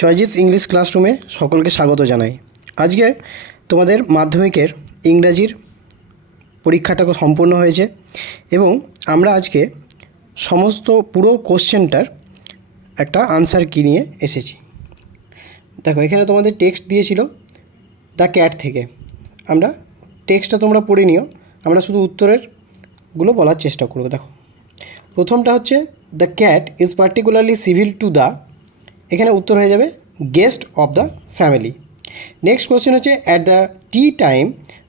জয়জিৎস English ক্লাসরুমে সকলকে স্বাগত জানাই। আজকে তোমাদের মাধ্যমিকের ইংরাজির পরীক্ষাটা সম্পূর্ণ হয়েছে এবং আমরা আজকে সমস্ত পুরো কোশ্চেনটার একটা আনসার কি নিয়ে এসেছি। দেখো, এখানে তোমাদের টেক্সট দিয়েছিল দ্য ক্যাট থেকে। আমরা টেক্সটটা তোমরা পড়ে নিও, আমরা শুধু উত্তরেরগুলো বলার চেষ্টা করব। দেখো, প্রথমটা হচ্ছে the cat is particularly civil to the, এখানে উত্তর হয়ে যাবে guest of the family. Next question হচ্ছে at the tea time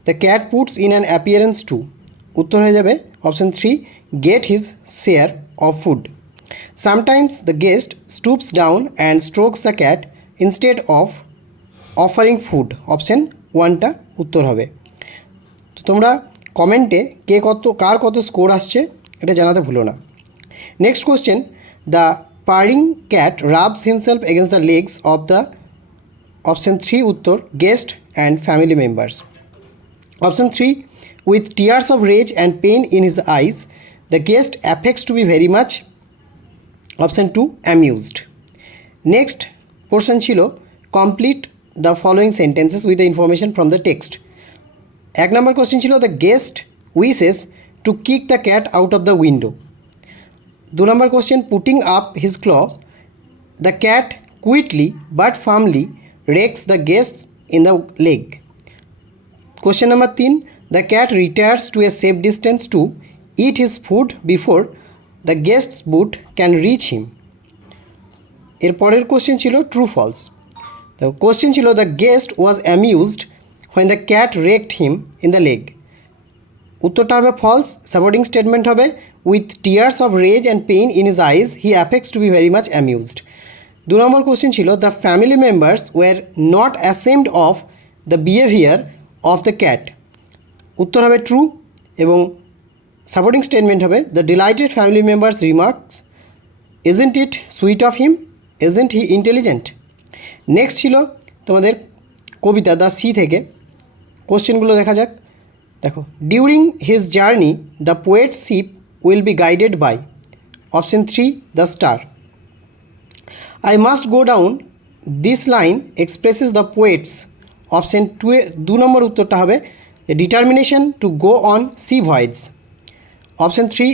the cat puts in an appearance to, উত্তর হয়ে যাবে option 3 get his share of food. Sometimes the guest stoops down and strokes the cat instead of offering food, option 1টা উত্তর হবে। তো তোমরা কমেন্টে কার কত স্কোর আসছে এটা জানাতে ভুলো না। Next question the purring cat rubs himself against the legs of the, option 3 uttor guest and family members. Option 3 with tears of rage and pain in his eyes the guest affects to be very much, option 2 amused. Next portion chilo complete the following sentences with the information from the text. এক নম্বর question ছিল the guest wishes to kick the cat out of the window. 2 number question putting up his claws the cat quickly but firmly rakes the guests in the leg. Question number 3 the cat retires to a safe distance to eat his food before the guest's boot can reach him. এর পরের question ছিল true false. The question ছিল the guest was amused when the cat raked him in the leg, উত্তরটা হবে false. Supporting statement হবে with tears of rage and pain in his eyes he affects to be very much amused. 2 number question ছিল the family members were not ashamed of the behaviour of the cat, উত্তর হবে true এবং supporting statement হবে the delighted family members remarks isn't it sweet of him, isn't he intelligent. Next ছিল তোমাদের কবিতা the sea থেকে। কোশ্চেনগুলো দেখা যাক। দেখো, during his journey the poet's ship will be guided by, option 3 the star. I must go down this line expresses the poet's, option 2 number উত্তরটা হবে determination to go on sea voyage. Option 3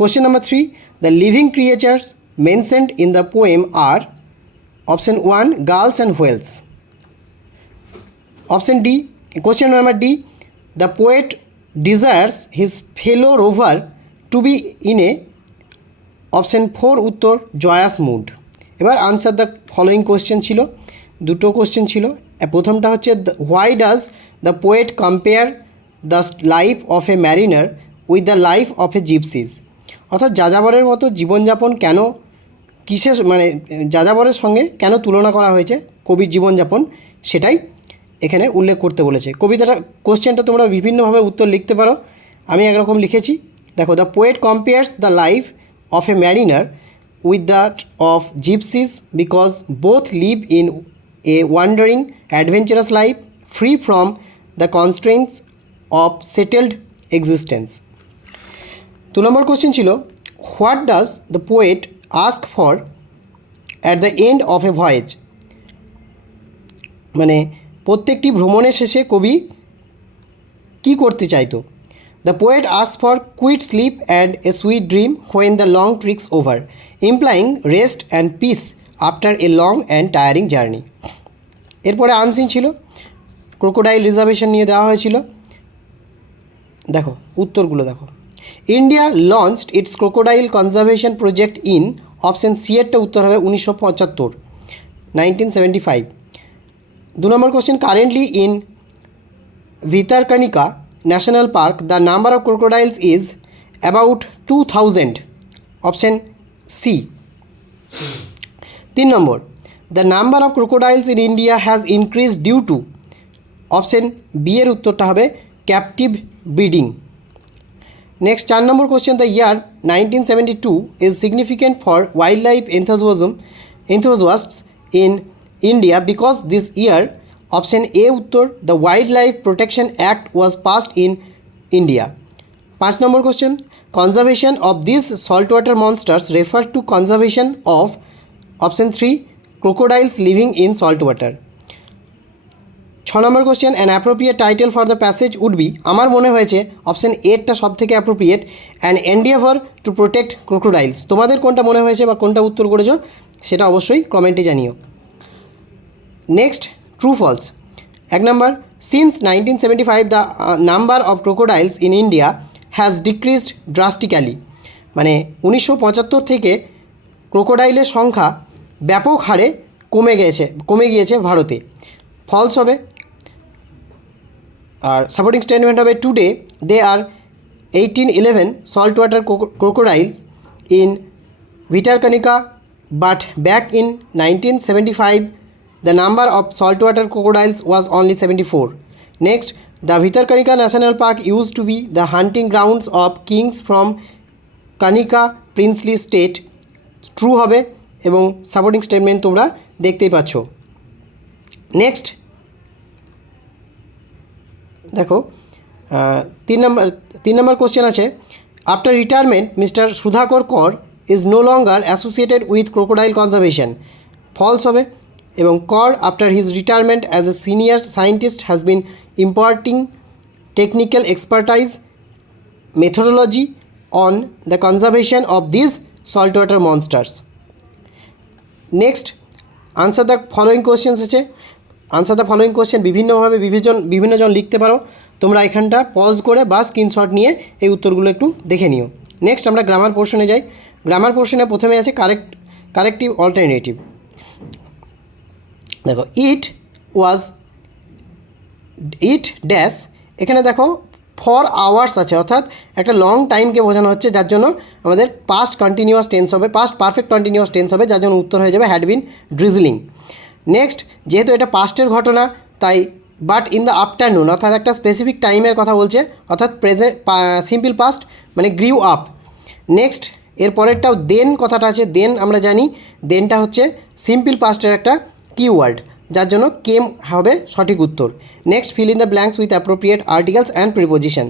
question number 3 the living creatures mentioned in the poem are, option 1 girls and whales. Option D question number D the poet desires his fellow rover to be in a, option 4 উত্তর joyous mood. এবার answer the following question ছিল, দুটো question ছিল। প্রথমটা হচ্ছে why does the poet compare the life of a mariner with the life of a gypsies, অর্থাৎ যাযাবরের মতো জীবনযাপন কেন কিসের যাযাবরের সঙ্গে কেন তুলনা করা হয়েছে কবির জীবনযাপন, সেটাই এখানে উল্লেখ করতে বলেছে। কবিতাটা কোশ্চেনটা তোমরা বিভিন্নভাবে উত্তর লিখতে পারো, আমি একরকম লিখেছি। দেখো, the poet compares the life of a mariner with that of gypsies because both live in a wandering adventurous life free from the constraints of settled existence. 2 number question ছিল what does the poet ask for at the end of a voyage, মানে প্রত্যেকটি ভ্রমণের শেষে কবি কী করতে চাইতো। The poet ask for quiet sleep and a sweet dream when the long trick's over, ইমপ্লাইং rest and peace after a long and tiring journey. এরপরে unseen ছিল ক্রোকোডাইল রিজার্ভেশন নিয়ে দেওয়া হয়েছিল। দেখো উত্তরগুলো দেখো, India launched its crocodile conservation project in, option C এরটা উত্তর হবে 1975 1975। 2 number question currently in Bhitarkanika national park the number of crocodiles is about 2000, option C. 3 number the number of crocodiles in India has increase due to, option B এর উত্তরটা হবে captive breeding. Next 4 number question the year 1972 is significant for wild life enthusiasts in India because this year, option A উত্তর the Wildlife Protection Act was passed in India. 5 number question conservation of these saltwater monsters refer to conservation of, option 3 crocodiles living in salt water. 6 number question, an appropriate title for the passage would be, আমার মনে হয়েছে option এরটা সব থেকে appropriate, an endeavour to protect crocodiles. তোমাদের কোনটা মনে হয়েছে বা কোনটা উত্তর করেছো সেটা অবশ্যই কমেন্টে জানিও। Next, true false. 1 number, since 1975 the number of crocodiles in India has decreased drastically, মানে 1975 থেকে ক্রোকোডাইলের সংখ্যা ব্যাপক হারে কমে গিয়েছে ভারতে। ফলস হবে। আর সাপোর্টিং স্টেটমেন্ট হবে, today they are 1811 salt water crocodiles in Bhitarkanika, but back in 1975 the number of saltwater crocodiles was only 74. Next, the Bhitarkanika National Park used to be the hunting grounds of kings from Kanika princely state. True হবে এবং supporting statement তোমরা দেখতেই পাচ্ছ। Next দেখো, 3 number question আছে, after retirement mister Sudhakar Kar is no longer associated with crocodile conservation. False হবে। এবং Kar after his retirement as a senior scientist has been imparting technical expertise methodology on the conservation of this salt water monsters. Next, answer the following questions আছে। Answer the following question বিভিন্নভাবে বিভিন্নজন লিখতে পারো। তোমরা এখানটা pause করে বা screenshot নিয়ে এই উত্তরগুলো একটু দেখে নিও। নেক্সট আমরা গ্রামার পোর্শনে যাই। গ্রামার পোর্শনে প্রথমে আছে কারেক্টিভ অল্টারনেটিভ। দেখো, ইট ড্যাশ, এখানে দেখো ফর আওয়ার্স আছে, অর্থাৎ একটা লং টাইমকে বোঝানো হচ্ছে, যার জন্য আমাদের পাস্ট কন্টিনিউয়াস টেন্স হবে, পাস্ট পারফেক্ট কন্টিনিউয়াস টেন্স হবে, যার জন্য উত্তর হয়ে যাবে হ্যাড বিন ড্রিজলিং। নেক্সট, যেহেতু এটা পাস্টের ঘটনা তাই বাট ইন দ্য আফটারনুন, অর্থাৎ একটা স্পেসিফিক টাইমের কথা বলছে, অর্থাৎ প্রেজেন্ট সিম্পল পাস্ট মানে গ্রিউ আপ। নেক্সট, এর পরেরটাও দেন কথাটা আছে, দেন আমরা জানি দেনটা হচ্ছে সিম্পল পাস্টের একটা কিওয়ার্ড, যার জন্য কেম হবে সঠিক উত্তর। Next, fill in the blanks with appropriate articles and preposition.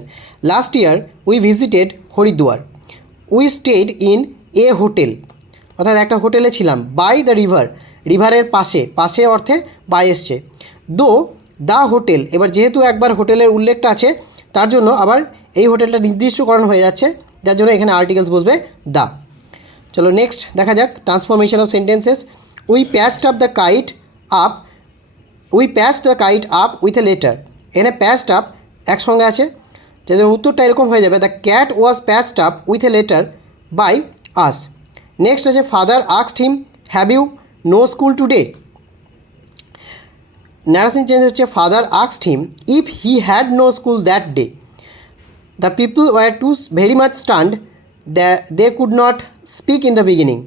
Last year we visited Haridwar, we stayed in a hotel, অর্থাৎ একটা হোটেলে ছিলাম। বাই দ্য রিভার, রিভারের পাশে অর্থে বাই এসছে। দ্য হোটেল, এবার যেহেতু একবার হোটেলের উল্লেখটা আছে তার জন্য আবার এই হোটেলটা নির্দিষ্টকরণ হয়ে যাচ্ছে, যার জন্য এখানে আর্টিকেলস বসবে দ্য। চলো নেক্সট দেখা যাক transformation of sentences. We patched the kite up with a letter, এখানে প্যাচড আপ একসঙ্গে আছে, যাদের উত্তরটা এরকম হয়ে যাবে, the cat was patched up with a letter by us. Next আছে, father asked him have you no school today. Narration change হচ্ছে, father asked him if he had no school that day. The people were too very much stunned they could not speak in the beginning.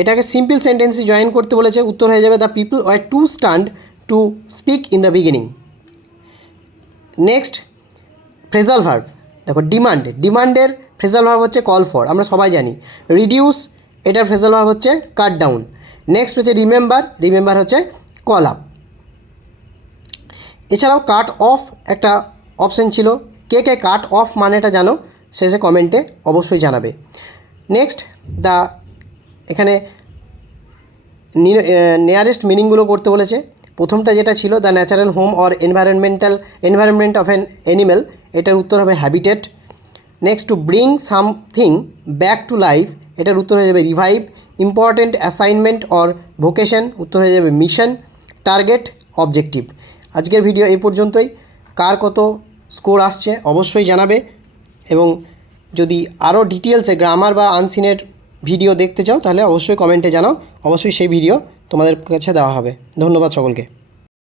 এটাকে simple সেন্টেন্সে join করতে বলেছে, উত্তর হয়ে যাবে the people were too stunned to speak in the beginning. Next, phrasal verb. দেখো, ডিমান্ডের phrasal verb হচ্ছে কল ফর, আমরা সবাই জানি। রিডিউস, এটার ফ্রেজাল ভার্ব হচ্ছে কাট ডাউন। নেক্সট হচ্ছে রিমেম্বার হচ্ছে কল আপ। এছাড়াও কাট অফ একটা অপশান ছিল, কে কাট অফ মানেটা জানো শেষে কমেন্টে অবশ্যই জানাবে। নেক্সট, এখানে নিয়ারেস্ট মিনিংগুলো করতে বলেছে। প্রথমটা যেটা ছিল, the natural home or environment of an animal, এটার উত্তর হবে habitat. Next, to bring something back to life, এটার উত্তর হয়ে যাবে revive. Important assignment or vocation, উত্তর হয়ে যাবে মিশন। Target, objective. আজকের ভিডিও এই পর্যন্তই। কার কত স্কোর আসছে অবশ্যই জানাবে, এবং যদি আরও ডিটেলসে গ্রামার বা আনসিনের ভিডিও দেখতে চাও তাহলে অবশ্যই কমেন্টে জানাও, অবশ্যই সেই ভিডিও তোমাদের কাছে দেওয়া হবে। ধন্যবাদ সকলকে।